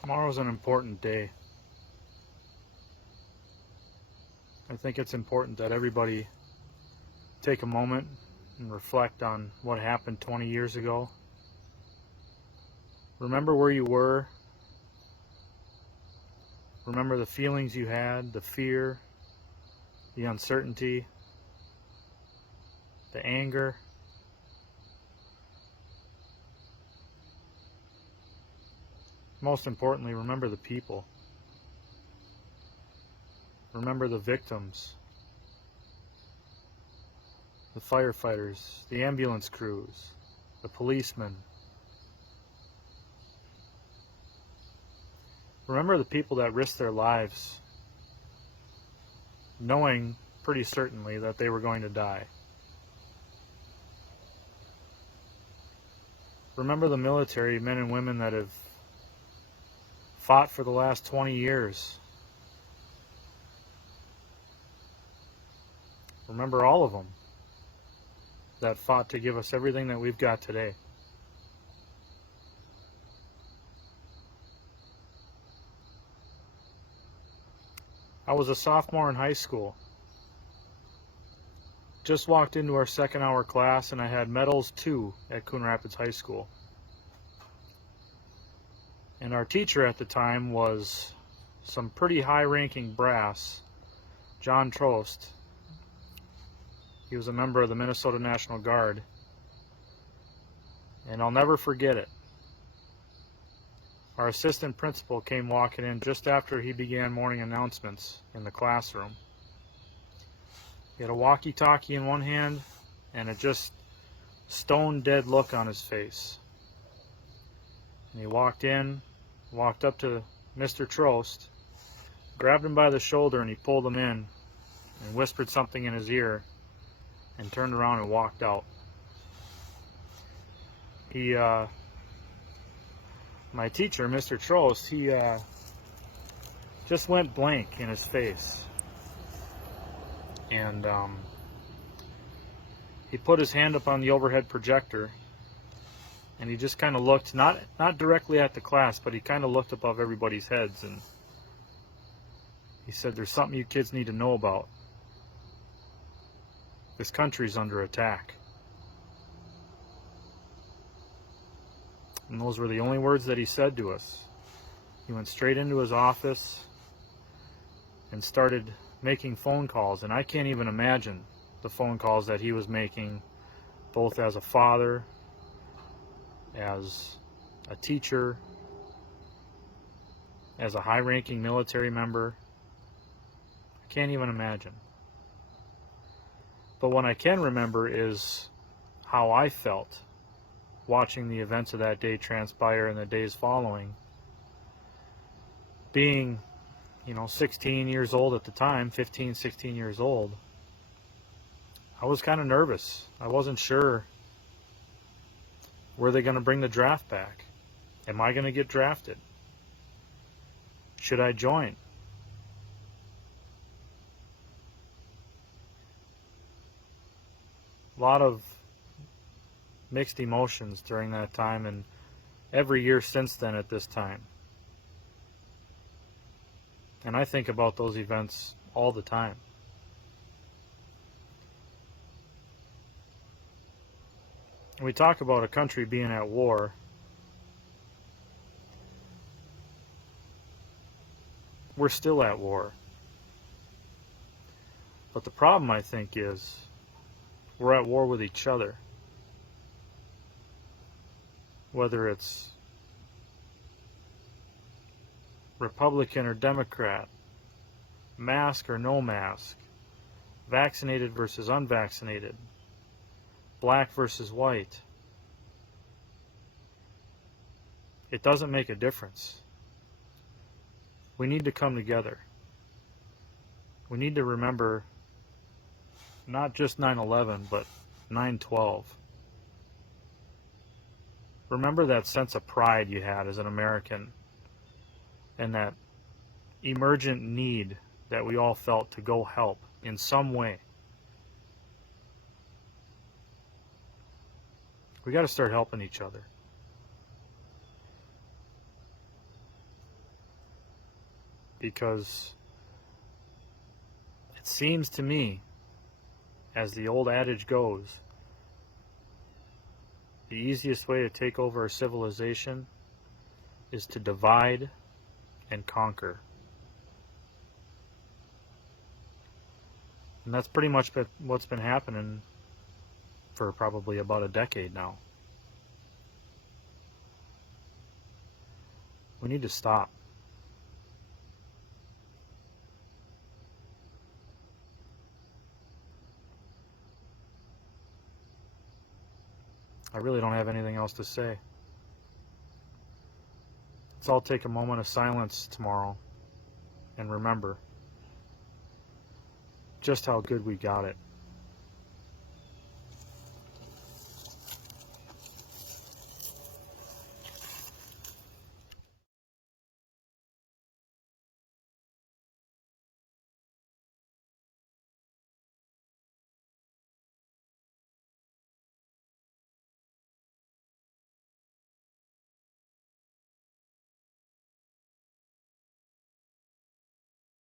Tomorrow's an important day. I think it's important that everybody take a moment and reflect on what happened 20 years ago. Remember where you were. Remember the feelings you had, the fear, the uncertainty, the anger. Most importantly, remember the people. Remember the victims, the firefighters, the ambulance crews, the policemen. Remember the people that risked their lives, knowing pretty certainly that they were going to die. Remember the military men and women that have fought for the last 20 years. Remember all of them that fought to give us everything that we've got today. I was a sophomore in high school. Just walked into our second hour class and I had medals too at Coon Rapids High School. And our teacher at the time was some pretty high-ranking brass, John Trost. He was a member of the Minnesota National Guard. And I'll never forget it. Our assistant principal came walking in just after he began morning announcements in the classroom. He had a walkie-talkie in one hand and a just stone-dead look on his face. And he walked in, walked up to Mr. Trost, grabbed him by the shoulder and he pulled him in and whispered something in his ear and turned around and walked out. My teacher, Mr. Trost, he just went blank in his face. And he put his hand up on the overhead projector and he just kind of looked, not directly at the class, but he kind of looked above everybody's heads and he said, "There's something you kids need to know about. This country's under attack." And those were the only words that he said to us. He went straight into his office and started making phone calls, and I can't even imagine the phone calls that he was making, both as a father, as a teacher, as a high-ranking military member. I can't even imagine. But what I can remember is how I felt watching the events of that day transpire in the days following. Being, 16 years old at the time, 15, 16 years old, I was kind of nervous. I wasn't sure, were they going to bring the draft back? Am I going to get drafted? Should I join? A lot of mixed emotions during that time, and every year since then at this time. And I think about those events all the time. we talk about a country being at war. We're still at war. But the problem, I think, is we're at war with each other. Whether it's Republican or Democrat, mask or no mask, vaccinated versus unvaccinated, black versus white. It doesn't make a difference. We need to come together. We need to remember not just 9/11, but 9/12. Remember that sense of pride you had as an American and that emergent need that we all felt to go help in some way. We got to start helping each other. Because it seems to me, as the old adage goes, the easiest way to take over a civilization is to divide and conquer. And that's pretty much what's been happening for probably about a decade now. We need to stop. I really don't have anything else to say. Let's all take a moment of silence tomorrow and remember just how good we got it.